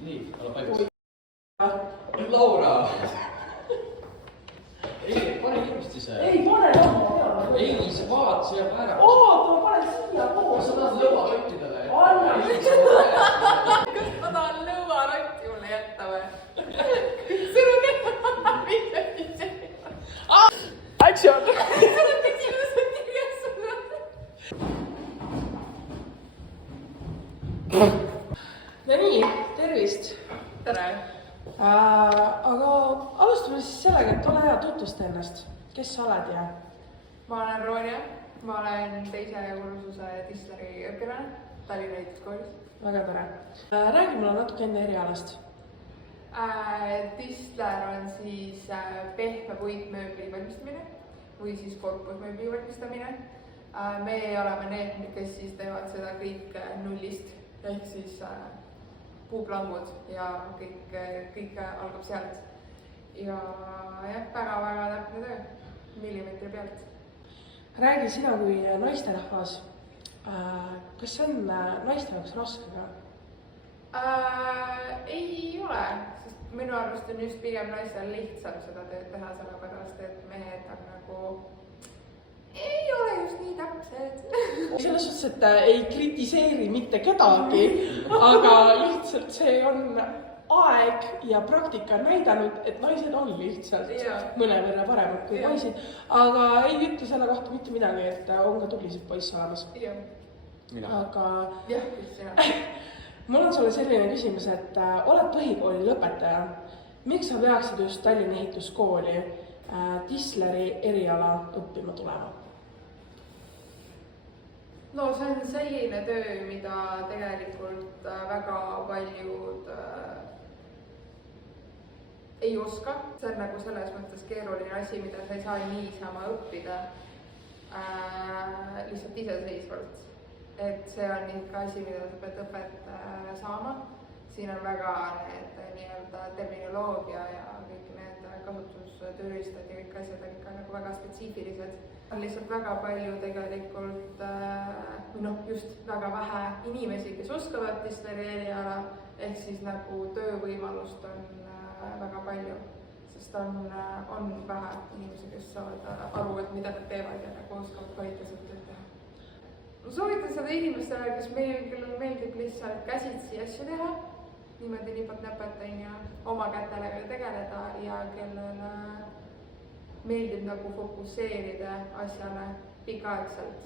Nii, ole paigas. Laura! Ei, pane kiiresti see. Ei, pane lamma. Ei, see vaat, see jääb ära. Oota, ma panen siia koos. Sa tahad lõuarottidele? Anna. Kas ma tahan lõuarotti mulle jätta või? Sul on keha midagi see. Action! Sul on küsimused kirjas sulle. No nii, tervist! Tere! Aga alustame siis sellega, et ole hea, tutvusta ennast. Kes sa oled ja? Ma olen Ronja, ma olen teise kursuse Tisleri õpilane Tallinna Ehituskoolis. Väga tore. Räägi mulle natuke enne erialast. Tisler on siis pehme puitmööbli valmistamine või siis korpusmööbli valmistamine. Me oleme need, kes siis teevad seda kõik nullist ehk siis puuplangud ja kõik algab sealt. Ja jah, väga täpne töö, millimeetri pealt. Räägi sina kui naisterahvas. Kas see on naiste jaoks raske ka? Ei ole, sest minu arust on just pigem naistel lihtsam seda tööd teha, sellepärast et mehed on nagu ei ole just nii täpsed. Selles suhtes, et ei kritiseeri mitte kedagi, aga lihtsalt see on aeg ja praktika näidanud, et naised on lihtsalt mõnevõrra paremad kui poisid, aga ei ütle selle kohta mitte midagi, et on ka tublisid poisse olemas. Aga jah, just sina. Mul on sulle selline küsimus, et oled põhikooli lõpetaja. Miks sa peaksid just Tallinna Ehituskooli Tisleri eriala õppima tulema? No see on selline töö, mida tegelikult väga paljud ei oska. See on nagu selles mõttes keeruline asi, mida sa ei saa niisama õppida lihtsalt iseseisvalt. Et see on ikka asi, mida sa pead õpet saama. Siin on väga need nii-öelda terminoloogia ja kõik need kasutustööristad ja kõik asjad on ikka nagu väga spetsiifilised. On lihtsalt väga palju tegelikult, just väga vähe inimesi, kes oskavad Tisleri eriala, ehk siis nagu töövõimalust on väga palju, sest on vähe inimesi, kes saavad aru, et mida nad teevad ja nagu oskavad kvaliteetselt tööd teha. Ma soovitan seda inimestele, kellel meeldib lihtsalt käsitsi asju teha, niimoodi nipot-näpot oma kätele tegeleda ja kellel meeldib nagu fokusseerida asjale pikaaegselt